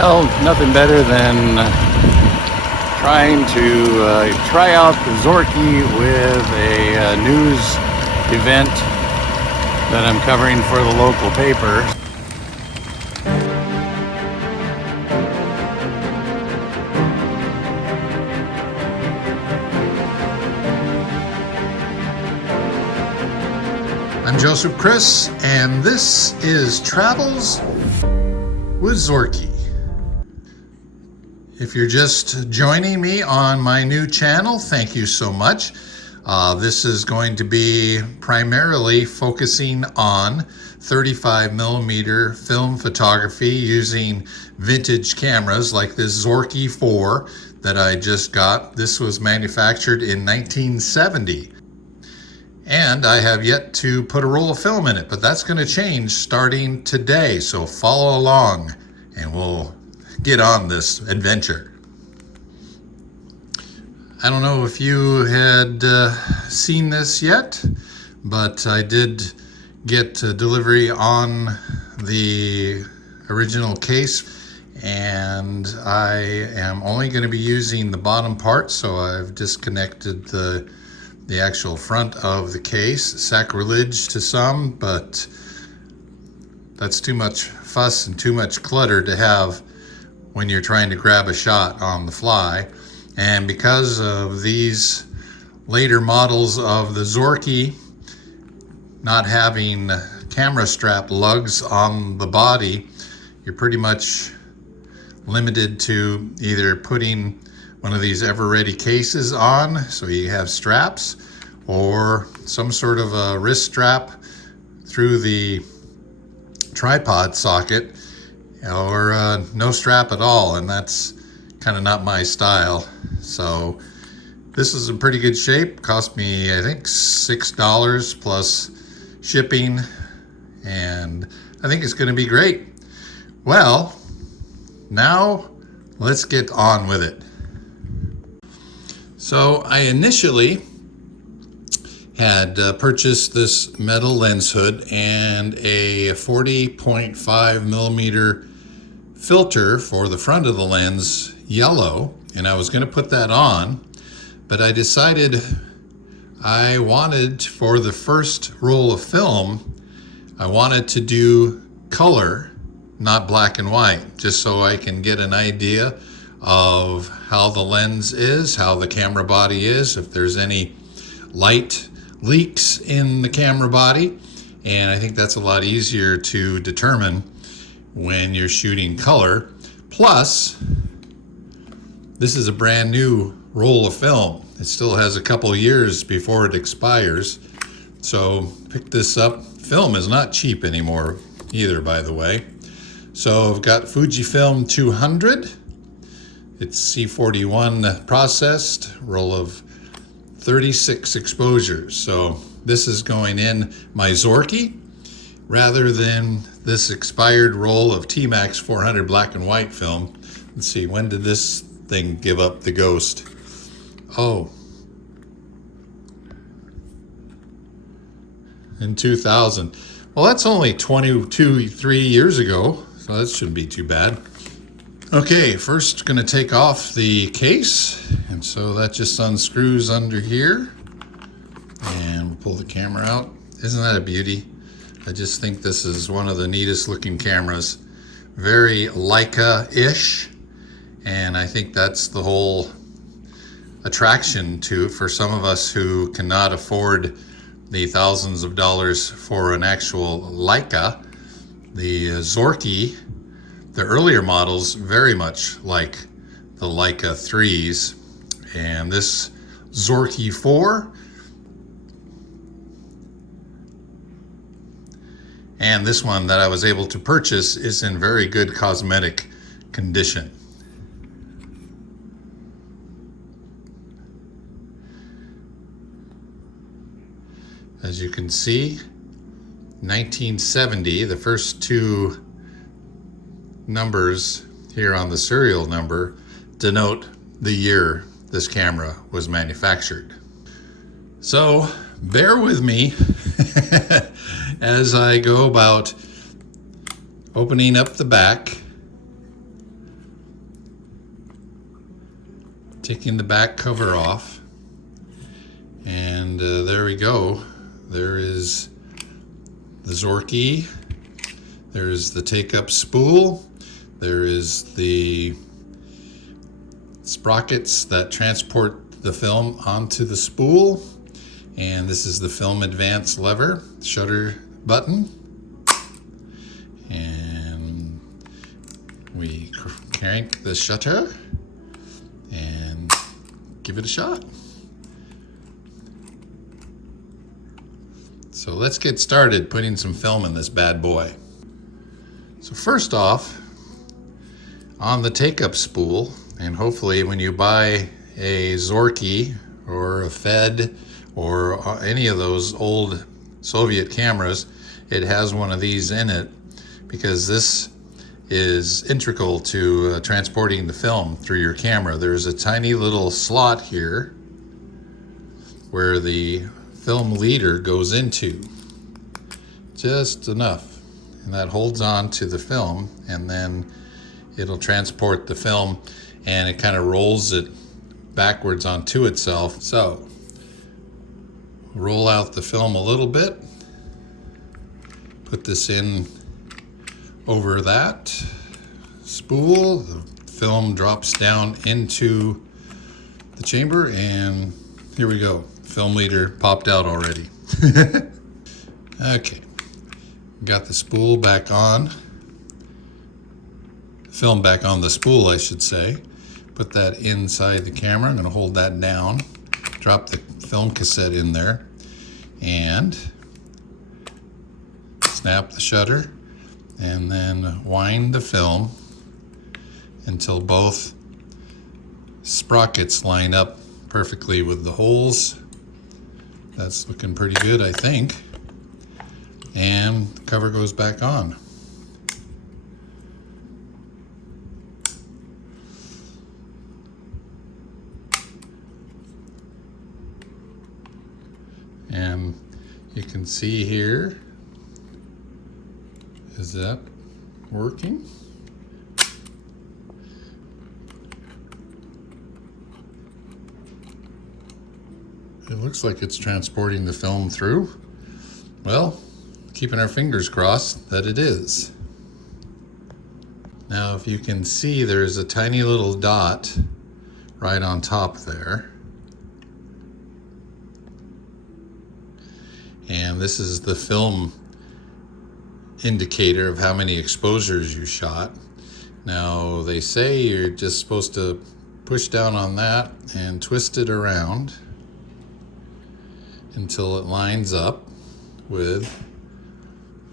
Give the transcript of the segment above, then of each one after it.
Well, nothing better than trying to try out the Zorki with a news event that I'm covering for the local paper. I'm Joseph Chris, and this is Travels with Zorki. If you're just joining me on my new channel, thank you so much. This is going to be primarily focusing on 35mm film photography using vintage cameras like this Zorki 4 that I just got. This was manufactured in 1970. And I have yet to put a roll of film in it, but that's going to change starting today. So follow along and we'll get on this adventure. I don't know if you had seen this yet, but I did get delivery on the original case, and I am only going to be using the bottom part, so I've disconnected the actual front of the case. Sacrilege to some, but that's too much fuss and too much clutter to have when you're trying to grab a shot on the fly. And because of these later models of the Zorki not having camera strap lugs on the body, you're pretty much limited to either putting one of these ever-ready cases on so you have straps, or some sort of a wrist strap through the tripod socket, or no strap at all, and that's kind of not my style. So this is in pretty good shape. Cost me, I think, $6 plus shipping, and I think it's going to be great. Well, now let's get on with it. So I initially had purchased this metal lens hood and a 40.5mm filter for the front of the lens, yellow, and I was going to put that on, but I decided I wanted, for the first roll of film, I wanted to do color, not black and white, just so I can get an idea of how the lens is, how the camera body is, if there's any light leaks in the camera body. And I think that's a lot easier to determine when you're shooting color. Plus, this is a brand new roll of film. It still has a couple years before it expires. So pick this up. Film is not cheap anymore either, by the way. So I've got Fujifilm 200. It's C41 processed, roll of 36 exposures. So this is going in my Zorki rather than this expired roll of T-Max 400 black and white film. Let's see, when did this thing give up the ghost? Oh, in 2000. Well, that's only 23 years ago, so that shouldn't be too bad. Okay, first going to take off the case, and so that just unscrews under here, and we'll pull the camera out. Isn't that a beauty? I just think this is one of the neatest looking cameras. Very Leica-ish, and I think that's the whole attraction to, for some of us who cannot afford the thousands of dollars for an actual Leica. The Zorki, the earlier models, very much like the Leica 3s, and this Zorki 4 and this one that I was able to purchase is in very good cosmetic condition. As you can see, 1970, the first two numbers here on the serial number denote the year this camera was manufactured. So bear with me as I go about opening up the back taking the back cover off, and there we go. There is the Zorki, there's the take-up spool, there is the sprockets that transport the film onto the spool, and this is the film advance lever, shutter button, and we crank the shutter and give it a shot. So let's get started putting some film in this bad boy. So first off, on the take-up spool, and hopefully when you buy a Zorki or a Fed or any of those old Soviet cameras, it has one of these in it, because this is integral to transporting the film through your camera. There's a tiny little slot here where the film leader goes into, just enough, and that holds on to the film, and then it'll transport the film, and it kind of rolls it backwards onto itself. So roll out the film a little bit, put this in over that spool, the film drops down into the chamber, and here we go. Film leader popped out already. Okay, got the spool back on, film back on the spool I should say. Put that inside the camera. I'm going to hold that down, drop the film cassette in there, and snap the shutter, and then wind the film until both sprockets line up perfectly with the holes. That's looking pretty good, I think. And the cover goes back on. And you can see here, is that working? It looks like it's transporting the film through. Well, keeping our fingers crossed that it is. Now, if you can see, there's a tiny little dot right on top there. And this is the film indicator of how many exposures you shot. Now, they say you're just supposed to push down on that and twist it around until it lines up with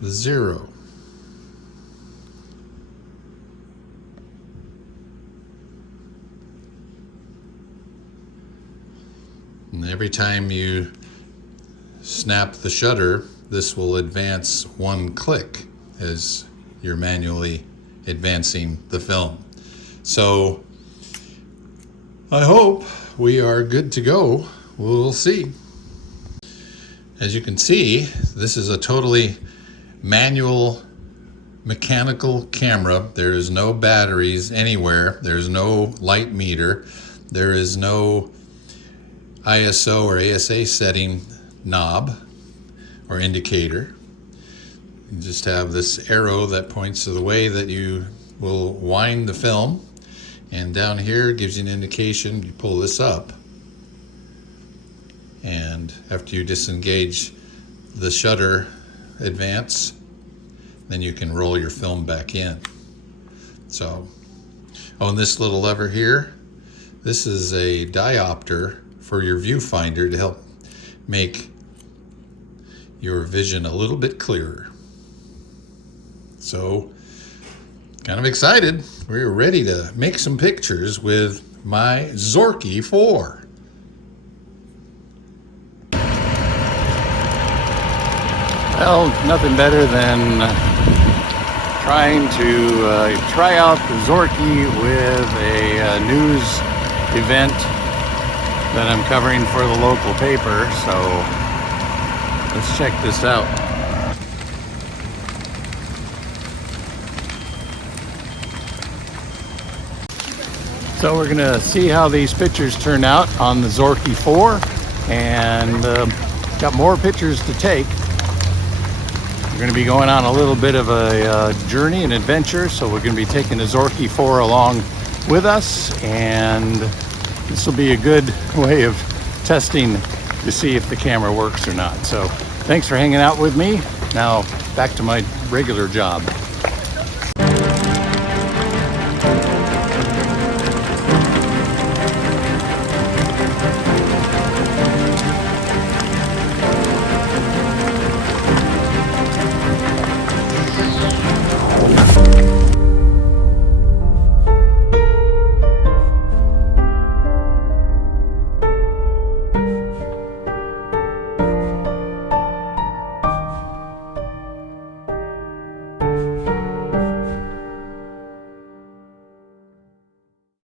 the 0. And every time you snap the shutter, this will advance 1 click as you're manually advancing the film. So I hope we are good to go. We'll see. As you can see, this is a totally manual mechanical camera. There is no batteries anywhere. There's no light meter. There is no ISO or ASA setting knob or indicator. You just have this arrow that points to the way that you will wind the film, and down here gives you an indication. You pull this up, and after you disengage the shutter advance, then you can roll your film back in. So, on this little lever here, this is a diopter for your viewfinder to help make your vision a little bit clearer. So, kind of excited. We're ready to make some pictures with my Zorki 4. Well, nothing better than trying to try out the Zorki with a news event that I'm covering for the local paper. So let's check this out. So we're gonna see how these pictures turn out on the Zorki 4, and got more pictures to take. We're gonna be going on a little bit of a journey, an adventure, so we're gonna be taking the Zorki 4 along with us, and this will be a good way of testing to see if the camera works or not. So thanks for hanging out with me. Now back to my regular job.